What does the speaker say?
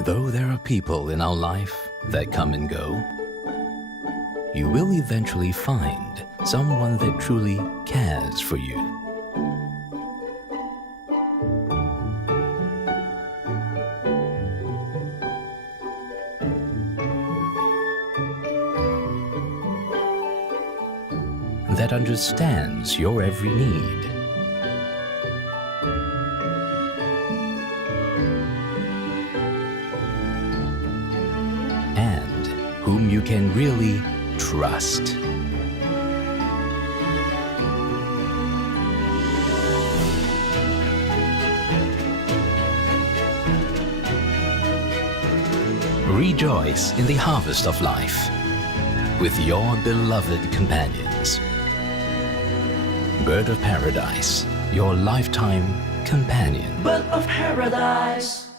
Though there are people in our life that come and go, you will eventually find someone that truly cares for you. That understands your every need. And whom you can really trust. Rejoice in the harvest of life with your beloved companions. Bird of Paradise, your lifetime companion. Bird of Paradise.